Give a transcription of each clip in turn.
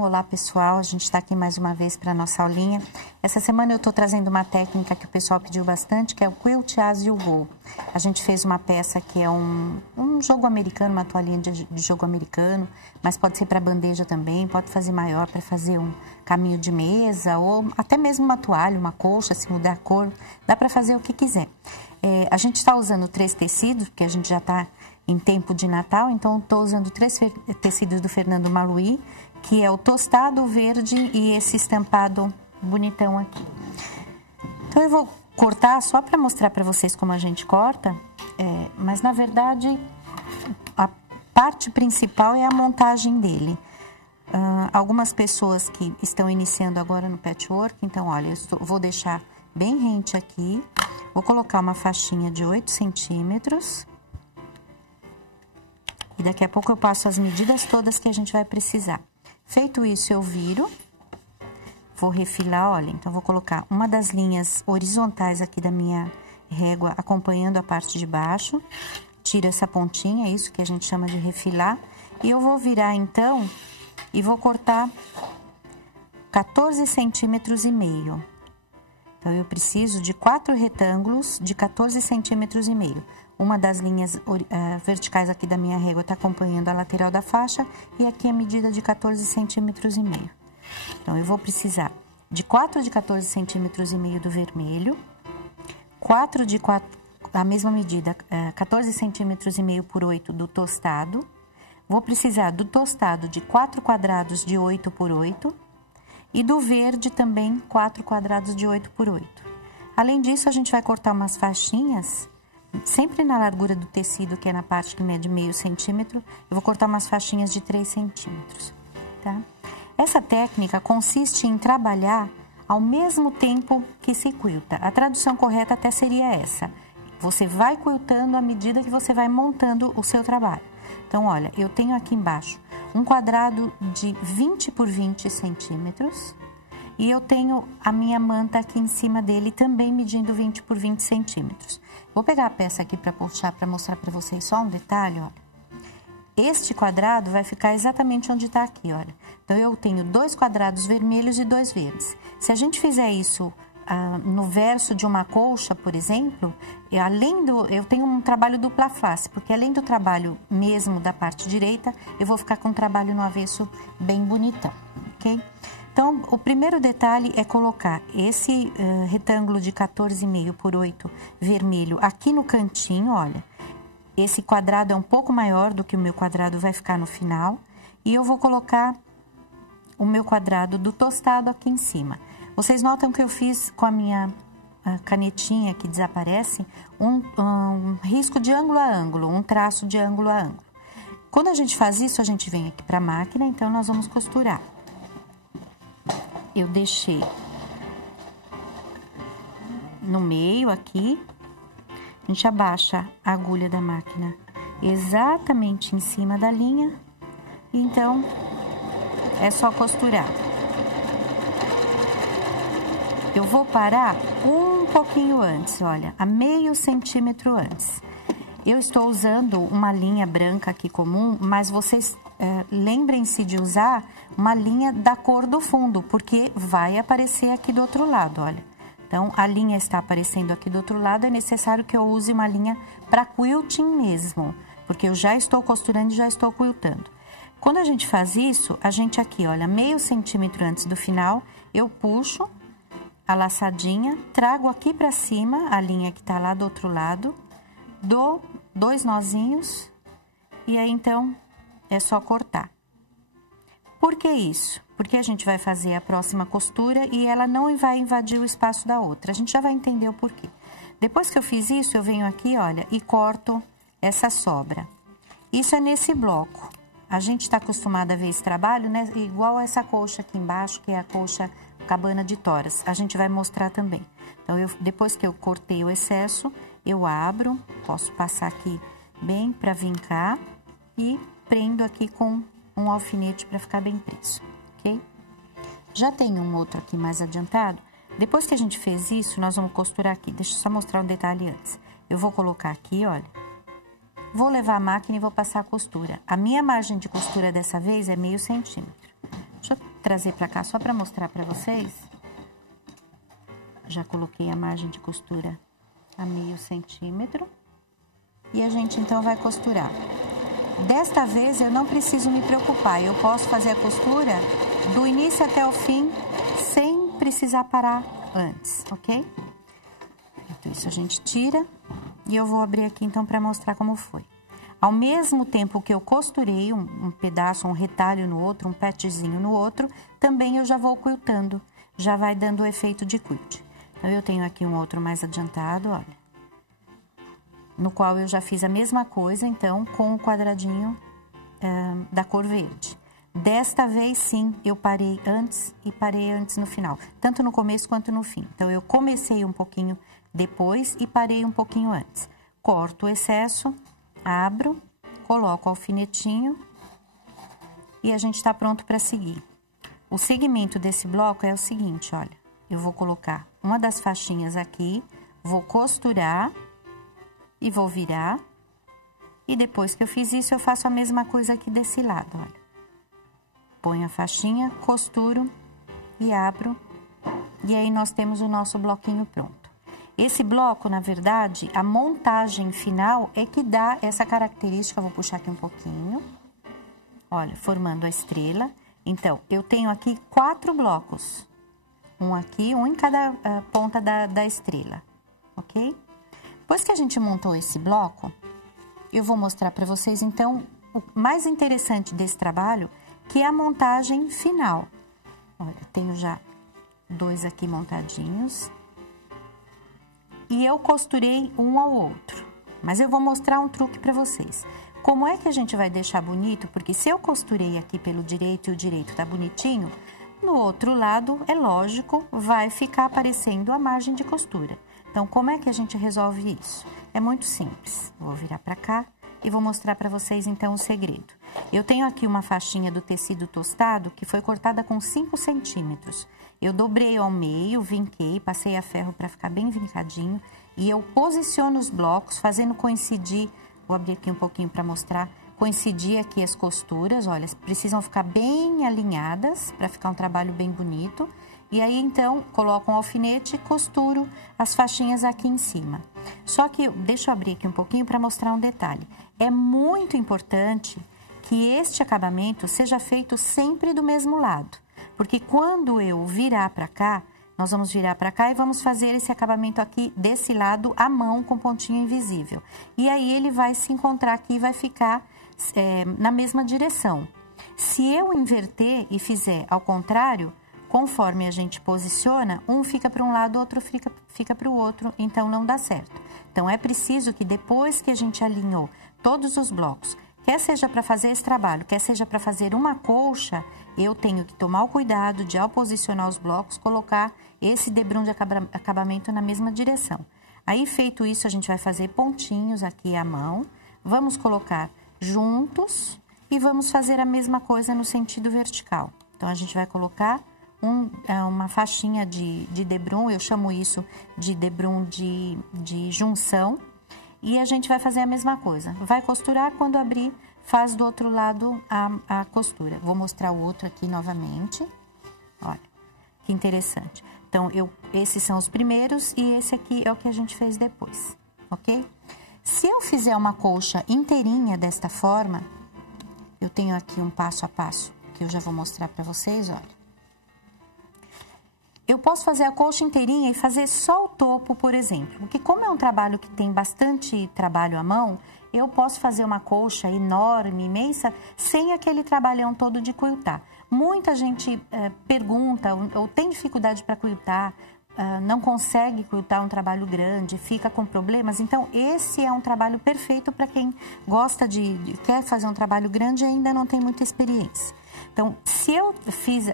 Olá pessoal, a gente está aqui mais uma vez para a nossa aulinha. Essa semana eu estou trazendo uma técnica que o pessoal pediu bastante, que é o Quilt As You Go. A gente fez uma peça que é um jogo americano, uma toalhinha de jogo americano, mas pode ser para bandeja também, pode fazer maior para fazer um caminho de mesa ou até mesmo uma toalha, uma colcha, se mudar a cor, dá para fazer o que quiser. A gente está usando 3 tecidos, porque a gente já está em tempo de Natal, então estou usando 3 tecidos do Fernando Maluhy, que é o tostado, o verde e esse estampado bonitão aqui. Então eu vou cortar só para mostrar para vocês como a gente corta, mas na verdade a parte principal é a montagem dele. Algumas pessoas que estão iniciando agora no patchwork, então olha, vou deixar bem rente aqui, vou colocar uma faixinha de 8 centímetros. E daqui a pouco eu passo as medidas todas que a gente vai precisar. Feito isso, eu viro, vou refilar, olha, então vou colocar uma das linhas horizontais aqui da minha régua, acompanhando a parte de baixo, tiro essa pontinha, é isso que a gente chama de refilar, e eu vou virar então, e vou cortar 14 centímetros e meio. Então, eu preciso de 4 retângulos de 14 centímetros e meio. Uma das linhas verticais aqui da minha régua está acompanhando a lateral da faixa e aqui a medida de 14 centímetros e meio. Então, eu vou precisar de 4 de 14 centímetros e meio do vermelho, 4 de 4, a mesma medida, 14 centímetros e meio por 8 do tostado. Vou precisar do tostado de 4 quadrados de 8 por 8 e do verde também 4 quadrados de 8 por 8. Além disso, a gente vai cortar umas faixinhas, sempre na largura do tecido, que é na parte que mede meio centímetro, eu vou cortar umas faixinhas de 3 centímetros, tá? Essa técnica consiste em trabalhar ao mesmo tempo que se quilta. A tradução correta até seria essa. Você vai quiltando à medida que você vai montando o seu trabalho. Então, olha, eu tenho aqui embaixo um quadrado de 20 por 20 centímetros e eu tenho a minha manta aqui em cima dele também medindo 20 por 20 centímetros. Vou pegar a peça aqui para puxar, para mostrar para vocês só um detalhe, olha. Este quadrado vai ficar exatamente onde está aqui, olha. Então, eu tenho 2 quadrados vermelhos e 2 verdes. Se a gente fizer isso no verso de uma colcha, por exemplo, eu tenho um trabalho dupla face, porque além do trabalho mesmo da parte direita, eu vou ficar com um trabalho no avesso bem bonitão, ok? Então, o primeiro detalhe é colocar esse retângulo de 14,5 por 8 vermelho aqui no cantinho, olha. Esse quadrado é um pouco maior do que o meu quadrado vai ficar no final, e eu vou colocar o meu quadrado do tostado aqui em cima. Vocês notam que eu fiz com a minha canetinha que desaparece um risco de ângulo a ângulo, um traço de ângulo a ângulo. Quando a gente faz isso, a gente vem aqui para a máquina, então nós vamos costurar. Eu deixei no meio aqui, a gente abaixa a agulha da máquina exatamente em cima da linha, então é só costurar. Eu vou parar um pouquinho antes, olha, a meio centímetro antes. Eu estou usando uma linha branca aqui comum, mas vocês lembrem-se de usar uma linha da cor do fundo, porque vai aparecer aqui do outro lado, olha. Então, a linha está aparecendo aqui do outro lado, é necessário que eu use uma linha para quilting mesmo, porque eu já estou costurando e já estou quiltando. Quando a gente faz isso, a gente aqui, olha, meio centímetro antes do final, eu puxo a laçadinha, trago aqui para cima a linha que tá lá do outro lado, dou 2 nozinhos e aí então é só cortar. Por que isso? Porque a gente vai fazer a próxima costura e ela não vai invadir o espaço da outra. A gente já vai entender o porquê. Depois que eu fiz isso, eu venho aqui, olha, e corto essa sobra. Isso é nesse bloco. A gente está acostumado a ver esse trabalho, né? Igual essa colcha aqui embaixo, que é a colcha cabana de toras. A gente vai mostrar também. Então, depois que eu cortei o excesso, eu abro, posso passar aqui bem para vincar e prendo aqui com um alfinete para ficar bem preso, ok? Já tem um outro aqui mais adiantado. Depois que a gente fez isso, nós vamos costurar aqui. Deixa eu só mostrar um detalhe antes. Eu vou colocar aqui, olha. Vou levar a máquina e vou passar a costura. A minha margem de costura dessa vez é meio centímetro. Deixa eu trazer pra cá só pra mostrar pra vocês. Já coloquei a margem de costura a 0,5 centímetro. E a gente, então, vai costurar. Desta vez, eu não preciso me preocupar. Eu posso fazer a costura do início até o fim, sem precisar parar antes, ok? Então, isso a gente tira. E eu vou abrir aqui, então, para mostrar como foi. Ao mesmo tempo que eu costurei um pedaço, um retalho no outro, um petzinho no outro, também eu já vou quiltando. Já vai dando o efeito de quilt. Então, eu tenho aqui um outro mais adiantado, olha. No qual eu já fiz a mesma coisa, então, com o quadradinho da cor verde. Desta vez, sim, eu parei antes e parei antes no final. Tanto no começo quanto no fim. Então, eu comecei um pouquinho depois e parei um pouquinho antes. Corto o excesso, abro, coloco o alfinetinho e a gente está pronto para seguir. O segmento desse bloco é o seguinte, olha. Eu vou colocar uma das faixinhas aqui, vou costurar e vou virar. E depois que eu fiz isso, eu faço a mesma coisa aqui desse lado, olha. Ponho a faixinha, costuro e abro. E aí, nós temos o nosso bloquinho pronto. Esse bloco, na verdade, a montagem final é que dá essa característica. Eu vou puxar aqui um pouquinho. Olha, formando a estrela. Então, eu tenho aqui 4 blocos. Um aqui, um em cada ponta da estrela, ok? Depois que a gente montou esse bloco, eu vou mostrar para vocês, então, o mais interessante desse trabalho, que é a montagem final. Olha, tenho já 2 aqui montadinhos. E eu costurei um ao outro. Mas eu vou mostrar um truque para vocês. Como é que a gente vai deixar bonito? Porque se eu costurei aqui pelo direito e o direito tá bonitinho, no outro lado, é lógico, vai ficar aparecendo a margem de costura. Então, como é que a gente resolve isso? É muito simples. Vou virar para cá e vou mostrar para vocês, então, o segredo. Eu tenho aqui uma faixinha do tecido tostado que foi cortada com 5 centímetros. Eu dobrei ao meio, vinquei, passei a ferro para ficar bem vincadinho. E eu posiciono os blocos, fazendo coincidir, vou abrir aqui um pouquinho para mostrar, coincidir aqui as costuras, olha, precisam ficar bem alinhadas para ficar um trabalho bem bonito. E aí, então, coloco um alfinete e costuro as faixinhas aqui em cima. Só que, deixa eu abrir aqui um pouquinho para mostrar um detalhe. É muito importante que este acabamento seja feito sempre do mesmo lado. Porque quando eu virar para cá, nós vamos virar para cá e vamos fazer esse acabamento aqui desse lado à mão com pontinho invisível. E aí, ele vai se encontrar aqui e vai ficar na mesma direção. Se eu inverter e fizer ao contrário, conforme a gente posiciona, um fica para um lado, outro fica para o outro, então não dá certo. Então, é preciso que depois que a gente alinhou todos os blocos, quer seja para fazer esse trabalho, quer seja para fazer uma colcha, eu tenho que tomar o cuidado de, ao posicionar os blocos, colocar esse debrum de acabamento na mesma direção. Aí, feito isso, a gente vai fazer pontinhos aqui à mão, vamos colocar juntos e vamos fazer a mesma coisa no sentido vertical. Então, a gente vai colocar uma faixinha de debrum, eu chamo isso de debrum de junção, e a gente vai fazer a mesma coisa. Vai costurar, quando abrir, faz do outro lado a costura. Vou mostrar o outro aqui novamente. Olha, que interessante. Então, esses são os primeiros e esse aqui é o que a gente fez depois, ok? Se eu fizer uma colcha inteirinha desta forma, eu tenho aqui um passo a passo que eu já vou mostrar para vocês, olha. Eu posso fazer a colcha inteirinha e fazer só o topo, por exemplo. Porque como é um trabalho que tem bastante trabalho à mão, eu posso fazer uma colcha enorme, imensa, sem aquele trabalhão todo de quiltar. Muita gente pergunta ou tem dificuldade para quiltar, não consegue quiltar um trabalho grande, fica com problemas. Então, esse é um trabalho perfeito para quem gosta quer fazer um trabalho grande e ainda não tem muita experiência. Então,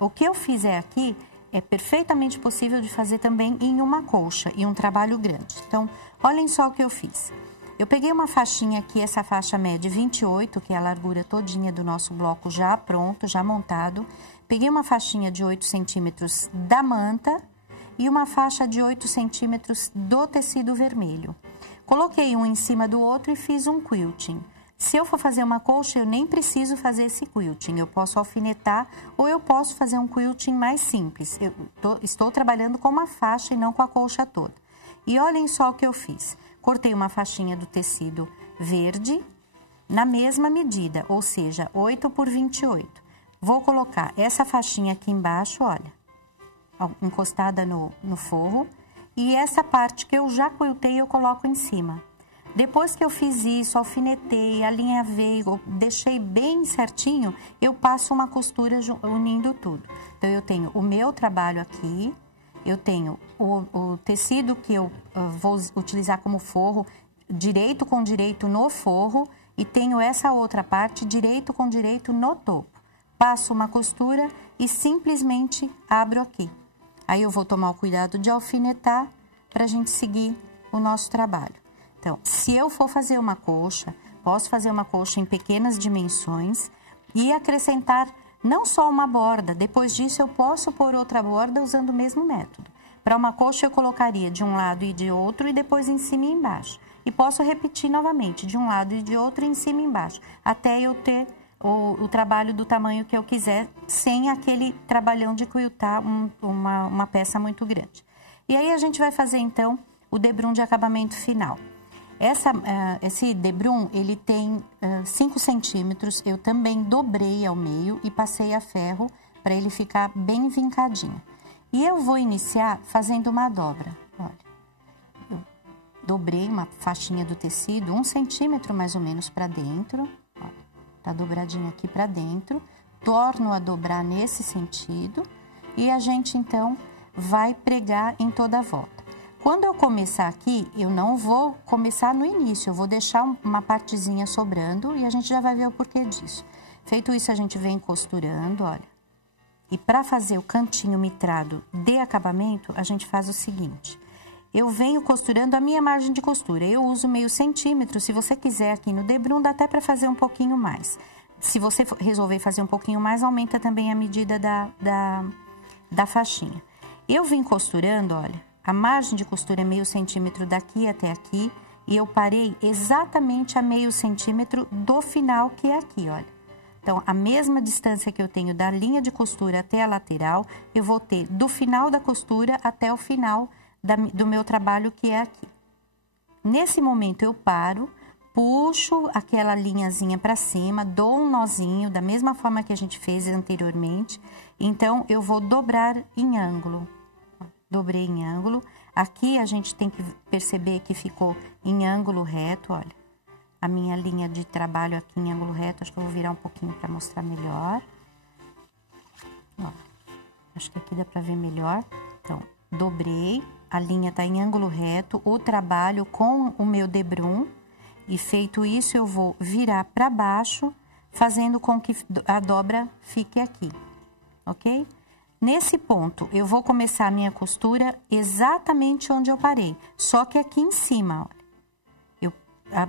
o que eu fizer aqui é perfeitamente possível de fazer também em uma colcha, e um trabalho grande. Então, olhem só o que eu fiz. Eu peguei uma faixinha aqui, essa faixa média 28, que é a largura todinha do nosso bloco já pronto, já montado. Peguei uma faixinha de 8 centímetros da manta e uma faixa de 8 centímetros do tecido vermelho. Coloquei um em cima do outro e fiz um quilting. Se eu for fazer uma colcha, eu nem preciso fazer esse quilting. Eu posso alfinetar ou eu posso fazer um quilting mais simples. Eu estou trabalhando com uma faixa e não com a colcha toda. E olhem só o que eu fiz. Cortei uma faixinha do tecido verde na mesma medida, ou seja, 8 por 28. Vou colocar essa faixinha aqui embaixo, olha, encostada no forro. E essa parte que eu já quiltei, eu coloco em cima. Depois que eu fiz isso, alfinetei, alinhavei, deixei bem certinho, eu passo uma costura unindo tudo. Então, eu tenho o meu trabalho aqui, eu tenho o tecido que eu vou utilizar como forro, direito com direito no forro, e tenho essa outra parte, direito com direito no topo. Passo uma costura e simplesmente abro aqui. Aí, eu vou tomar o cuidado de alfinetar para a gente seguir o nosso trabalho. Então, se eu for fazer uma colcha, posso fazer uma colcha em pequenas dimensões e acrescentar não só uma borda. Depois disso, eu posso pôr outra borda usando o mesmo método. Para uma colcha, eu colocaria de um lado e de outro e depois em cima e embaixo. E posso repetir novamente, de um lado e de outro, em cima e embaixo, até eu ter o trabalho do tamanho que eu quiser, sem aquele trabalhão de quiltar uma peça muito grande. E aí, a gente vai fazer, então, o debrum de acabamento final. Esse debrum, ele tem 5 centímetros, eu também dobrei ao meio e passei a ferro para ele ficar bem vincadinho. E eu vou iniciar fazendo uma dobra, olha. Eu dobrei uma faixinha do tecido, 1 centímetro mais ou menos para dentro, olha, tá dobradinho aqui para dentro, torno a dobrar nesse sentido e a gente, então, vai pregar em toda a volta. Quando eu começar aqui, eu não vou começar no início, eu vou deixar uma partezinha sobrando e a gente já vai ver o porquê disso. Feito isso, a gente vem costurando, olha. E para fazer o cantinho mitrado de acabamento, a gente faz o seguinte. Eu venho costurando a minha margem de costura. Eu uso meio centímetro, se você quiser aqui no debrum, dá até para fazer um pouquinho mais. Se você resolver fazer um pouquinho mais, aumenta também a medida da faixinha. Eu vim costurando, olha. A margem de costura é meio centímetro daqui até aqui e eu parei exatamente a meio centímetro do final, que é aqui, olha. Então, a mesma distância que eu tenho da linha de costura até a lateral, eu vou ter do final da costura até o final do meu trabalho, que é aqui. Nesse momento, eu paro, puxo aquela linhazinha para cima, dou um nozinho, da mesma forma que a gente fez anteriormente. Então, eu vou dobrar em ângulo. Dobrei em ângulo. Aqui a gente tem que perceber que ficou em ângulo reto, olha. A minha linha de trabalho aqui em ângulo reto, acho que eu vou virar um pouquinho para mostrar melhor. Ó, acho que aqui dá para ver melhor. Então, dobrei, a linha tá em ângulo reto, o trabalho com o meu debrum. E feito isso, eu vou virar para baixo, fazendo com que a dobra fique aqui, ok? Nesse ponto, eu vou começar a minha costura exatamente onde eu parei, só que aqui em cima, olha.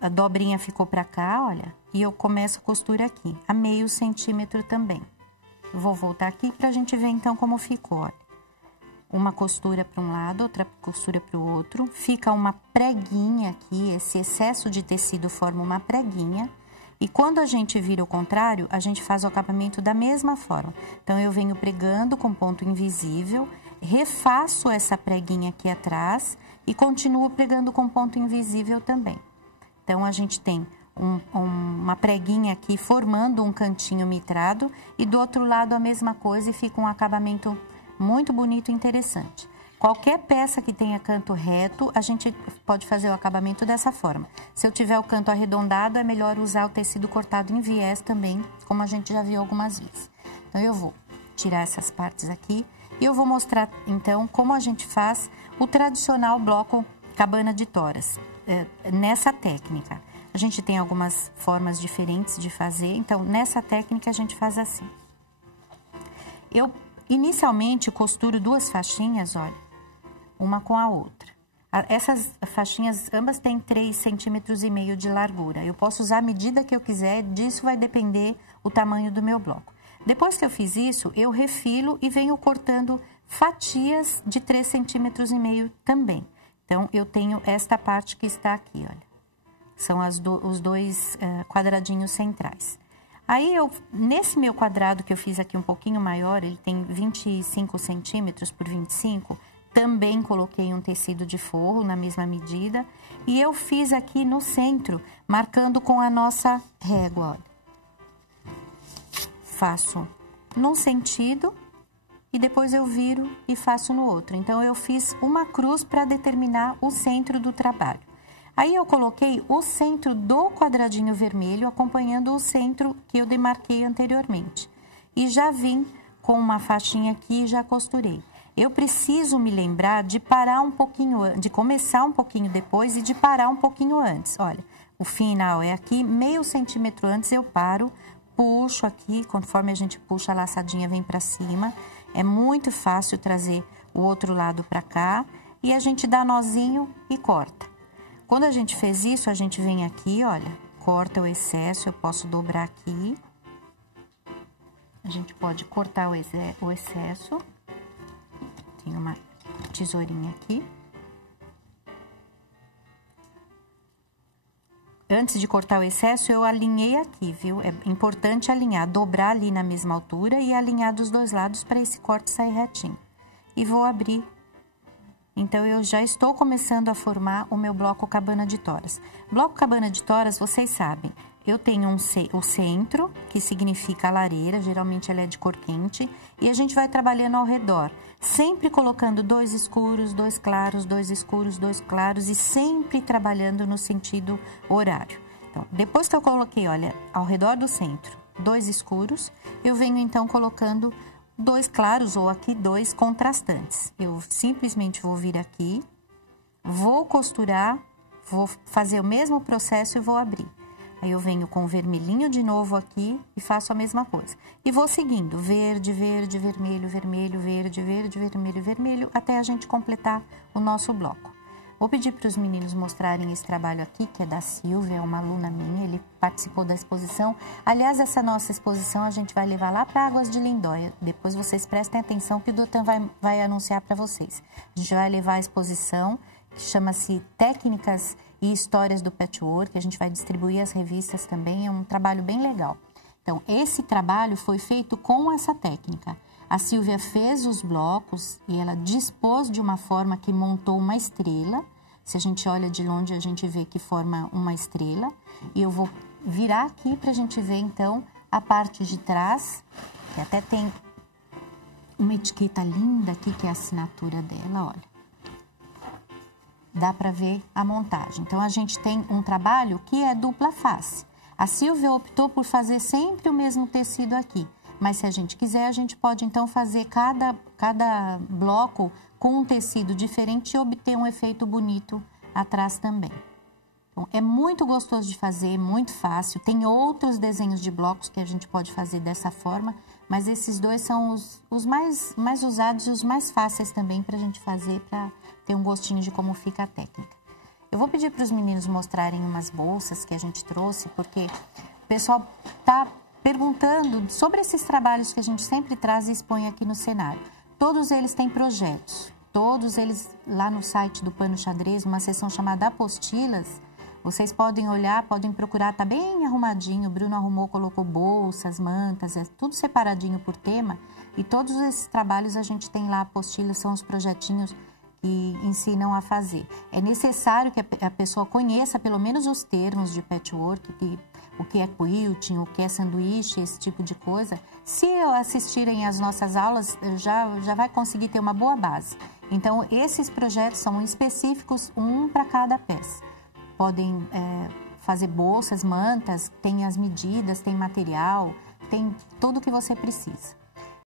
A dobrinha ficou pra cá, olha, e eu começo a costura aqui, a meio centímetro também. Vou voltar aqui pra gente ver então como ficou, olha. Uma costura para um lado, outra costura para o outro, fica uma preguinha aqui, esse excesso de tecido forma uma preguinha. E quando a gente vira o contrário, a gente faz o acabamento da mesma forma. Então, eu venho pregando com ponto invisível, refaço essa preguinha aqui atrás e continuo pregando com ponto invisível também. Então, a gente tem uma preguinha aqui formando um cantinho mitrado e do outro lado a mesma coisa e fica um acabamento muito bonito e interessante. Qualquer peça que tenha canto reto, a gente pode fazer o acabamento dessa forma. Se eu tiver o canto arredondado, é melhor usar o tecido cortado em viés também, como a gente já viu algumas vezes. Então, eu vou tirar essas partes aqui e eu vou mostrar, então, como a gente faz o tradicional bloco cabana de toras, nessa técnica. A gente tem algumas formas diferentes de fazer, então, nessa técnica, a gente faz assim. Eu, inicialmente, costuro 2 faixinhas, olha. Uma com a outra. Essas faixinhas, ambas têm 3,5 centímetros de largura. Eu posso usar a medida que eu quiser, disso vai depender o tamanho do meu bloco. Depois que eu fiz isso, eu refilo e venho cortando fatias de 3,5 centímetros também. Então, eu tenho esta parte que está aqui, olha. São os dois quadradinhos centrais. Aí, nesse meu quadrado que eu fiz aqui um pouquinho maior, ele tem 25 centímetros por 25, também coloquei um tecido de forro na mesma medida. E eu fiz aqui no centro, marcando com a nossa régua, olha. Faço num sentido e depois eu viro e faço no outro. Então, eu fiz uma cruz para determinar o centro do trabalho. Aí, eu coloquei o centro do quadradinho vermelho, acompanhando o centro que eu demarquei anteriormente. E já vim com uma faixinha aqui e já costurei. Eu preciso me lembrar de parar um pouquinho, de começar um pouquinho depois e de parar um pouquinho antes. Olha, o final é aqui, meio centímetro antes eu paro, puxo aqui, conforme a gente puxa, a laçadinha vem pra cima. É muito fácil trazer o outro lado pra cá e a gente dá nozinho e corta. Quando a gente fez isso, a gente vem aqui, olha, corta o excesso, eu posso dobrar aqui. A gente pode cortar o excesso. Tem uma tesourinha aqui. Antes de cortar o excesso, eu alinhei aqui, viu? É importante alinhar, dobrar ali na mesma altura e alinhar dos dois lados para esse corte sair retinho. E vou abrir. Então, eu já estou começando a formar o meu bloco cabana de toras. Bloco cabana de toras, vocês sabem, eu tenho o centro, que significa a lareira, geralmente ela é de cor quente, e a gente vai trabalhando ao redor, sempre colocando 2 escuros, 2 claros, 2 escuros, 2 claros, e sempre trabalhando no sentido horário. Então, depois que eu coloquei, olha, ao redor do centro, 2 escuros, eu venho então colocando 2 claros ou aqui 2 contrastantes. Eu simplesmente vou vir aqui, vou costurar, vou fazer o mesmo processo e vou abrir. Aí eu venho com o vermelhinho de novo aqui e faço a mesma coisa. E vou seguindo, verde, verde, vermelho, vermelho, verde, verde, vermelho, vermelho, até a gente completar o nosso bloco. Vou pedir para os meninos mostrarem esse trabalho aqui, que é da Silvia, é uma aluna minha, ele participou da exposição. Aliás, essa nossa exposição a gente vai levar lá para Águas de Lindóia. Depois vocês prestem atenção que o Doutan vai anunciar para vocês. A gente vai levar a exposição, que chama-se Técnicas e Histórias do Patchwork, a gente vai distribuir as revistas também, é um trabalho bem legal. Então, esse trabalho foi feito com essa técnica. A Silvia fez os blocos e ela dispôs de uma forma que montou uma estrela. Se a gente olha de longe, a gente vê que forma uma estrela. E eu vou virar aqui para a gente ver, então, a parte de trás, que até tem uma etiqueta linda aqui, que é a assinatura dela, olha. Dá para ver a montagem. Então, a gente tem um trabalho que é dupla face. A Silvia optou por fazer sempre o mesmo tecido aqui. Mas se a gente quiser, a gente pode então fazer cada bloco com um tecido diferente e obter um efeito bonito atrás também. Então, é muito gostoso de fazer, muito fácil. Tem outros desenhos de blocos que a gente pode fazer dessa forma, mas esses dois são os mais usados e os mais fáceis também para a gente fazer, para ter um gostinho de como fica a técnica. Eu vou pedir para os meninos mostrarem umas bolsas que a gente trouxe, porque o pessoal está perguntando sobre esses trabalhos que a gente sempre traz e expõe aqui no cenário. Todos eles têm projetos, todos eles lá no site do Pano Xadrez, uma seção chamada Apostilas, vocês podem olhar, podem procurar, tá bem arrumadinho, o Bruno arrumou, colocou bolsas, mantas, é tudo separadinho por tema, e todos esses trabalhos a gente tem lá, apostilas, são os projetinhos que ensinam a fazer. É necessário que a pessoa conheça pelo menos os termos de patchwork, o que é quilting, o que é sanduíche, esse tipo de coisa. Se assistirem às nossas aulas, já vai conseguir ter uma boa base. Então, esses projetos são específicos, um para cada peça. Podem fazer bolsas, mantas, tem as medidas, tem material, tem tudo o que você precisa.